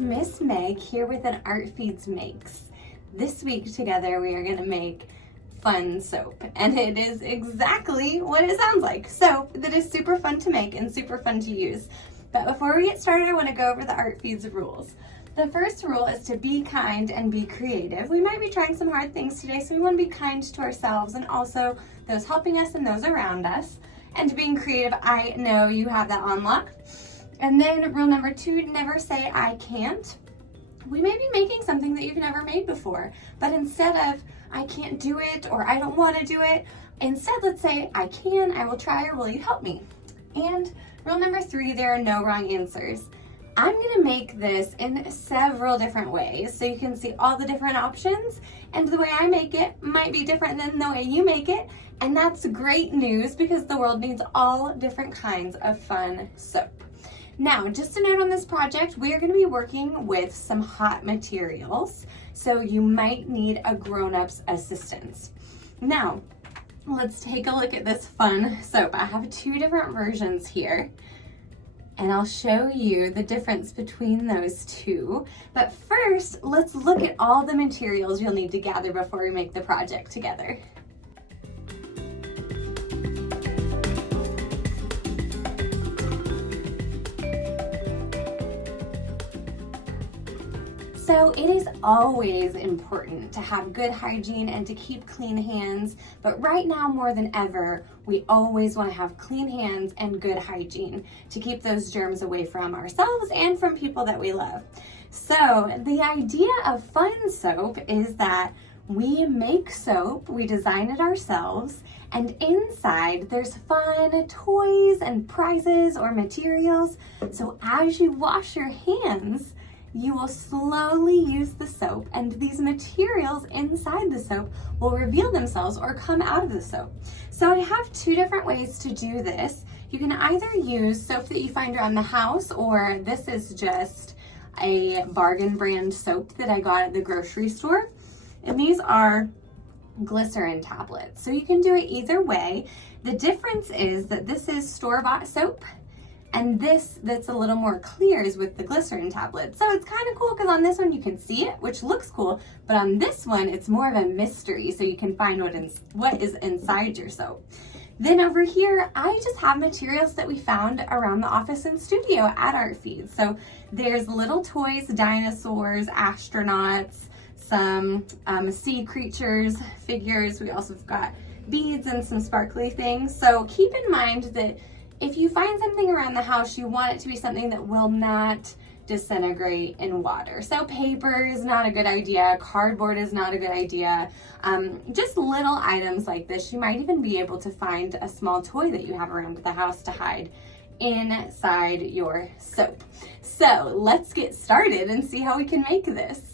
Miss Meg here with an Art Feeds Makes. This week together we are going to make fun soap, and it is exactly what it sounds like. Soap that is super fun to make and super fun to use. But before we get started, I want to go over the Art Feeds rules. The first rule is to be kind and be creative. We might be trying some hard things today, so we want to be kind to ourselves and also those helping us and those around us. And being creative, I know you have that on lock. And then rule number 2, never say I can't. We may be making something that you've never made before, but instead of I can't do it or I don't want to do it, instead let's say I can, I will try, or will you help me? And rule number 3, there are no wrong answers. I'm going to make this in several different ways so you can see all the different options, and the way I make it might be different than the way you make it, and that's great news because the world needs all different kinds of fun soap. Now, just a note on this project, we are going to be working with some hot materials, so you might need a grown-up's assistance. Now, let's take a look at this fun soap. I have 2 different versions here, and I'll show you the difference between those 2. But first, let's look at all the materials you'll need to gather before we make the project together. So it is always important to have good hygiene and to keep clean hands, but right now more than ever, we always want to have clean hands and good hygiene to keep those germs away from ourselves and from people that we love. So the idea of fun soap is that we make soap, we design it ourselves, and inside there's fun toys and prizes or materials. So as you wash your hands, you will slowly use the soap, and these materials inside the soap will reveal themselves or come out of the soap. So I have 2 different ways to do this. You can either use soap that you find around the house, or this is just a bargain brand soap that I got at the grocery store. And these are glycerin tablets. So you can do it either way. The difference is that this is store-bought soap, and this that's a little more clear is with the glycerin tablet. So it's kind of cool because on this one you can see it, which looks cool, but on this one it's more of a mystery, so you can find what is inside your soap. Then over here, I just have materials that we found around the office and studio at Art Feeds. So there's little toys, dinosaurs, astronauts, some sea creatures, figures. We also have got beads and some sparkly things. So keep in mind that if you find something around the house, you want it to be something that will not disintegrate in water. So paper is not a good idea, cardboard is not a good idea. Just little items like this. You might even be able to find a small toy that you have around the house to hide inside your soap. So let's get started and see how we can make this.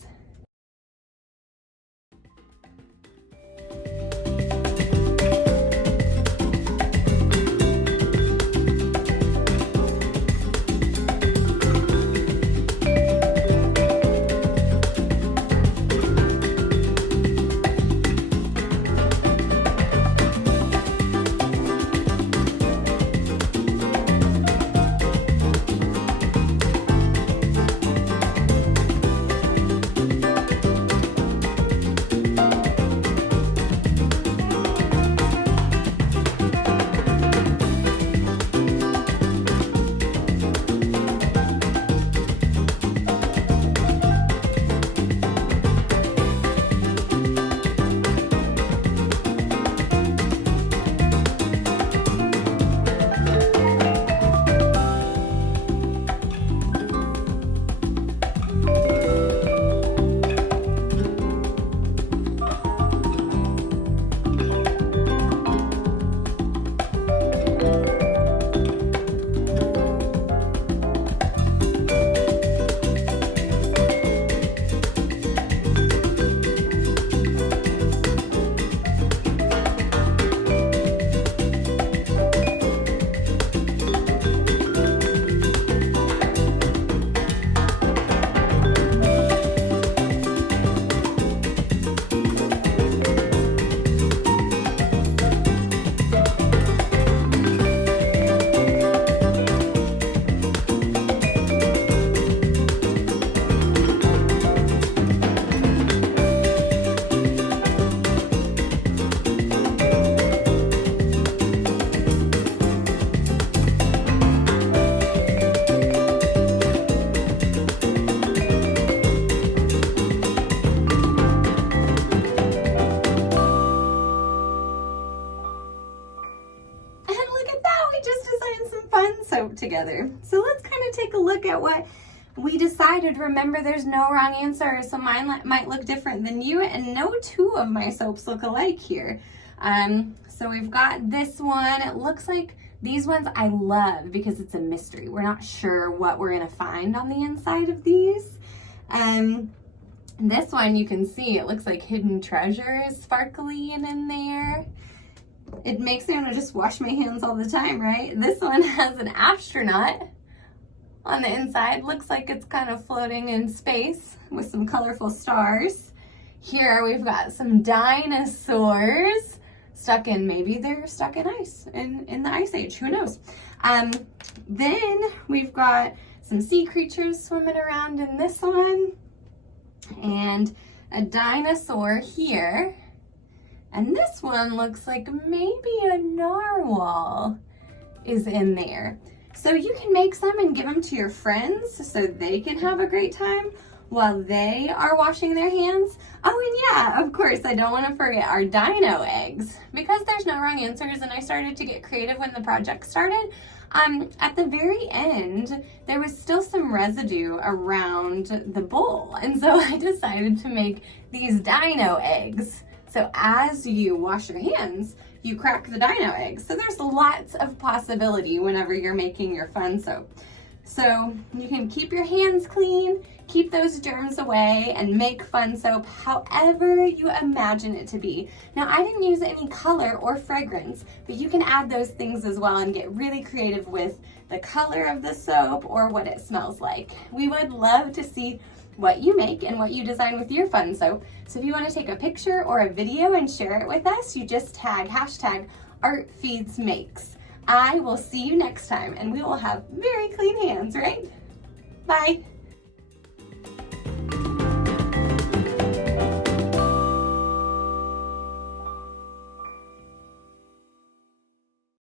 fun soap together. So let's kind of take a look at what we decided. Remember, there's no wrong answer, so mine might look different than you, and no two of my soaps look alike here. So we've got this one. It looks like these ones I love because it's a mystery. We're not sure what we're gonna find on the inside of these. This one, you can see it looks like hidden treasure is sparkly and in there. It makes me want to just wash my hands all the time, right? This one has an astronaut on the inside. Looks like it's kind of floating in space with some colorful stars. Here we've got some dinosaurs stuck in, maybe they're stuck in ice, in the ice age, who knows. Then we've got some sea creatures swimming around in this one, and a dinosaur here. And this one looks like maybe a narwhal is in there. So you can make some and give them to your friends so they can have a great time while they are washing their hands. Oh, and yeah, of course, I don't want to forget our dino eggs. Because there's no wrong answers and I started to get creative when the project started, at the very end, there was still some residue around the bowl. And so I decided to make these dino eggs. So as you wash your hands, you crack the dino eggs. So there's lots of possibility whenever you're making your fun soap. So you can keep your hands clean, keep those germs away, and make fun soap however you imagine it to be. Now, I didn't use any color or fragrance, but you can add those things as well and get really creative with the color of the soap or what it smells like. We would love to see what you make and what you design with your fun soap. So if you want to take a picture or a video and share it with us, you just tag #ArtFeedsMakes. I will see you next time, and we will have very clean hands, right? Bye.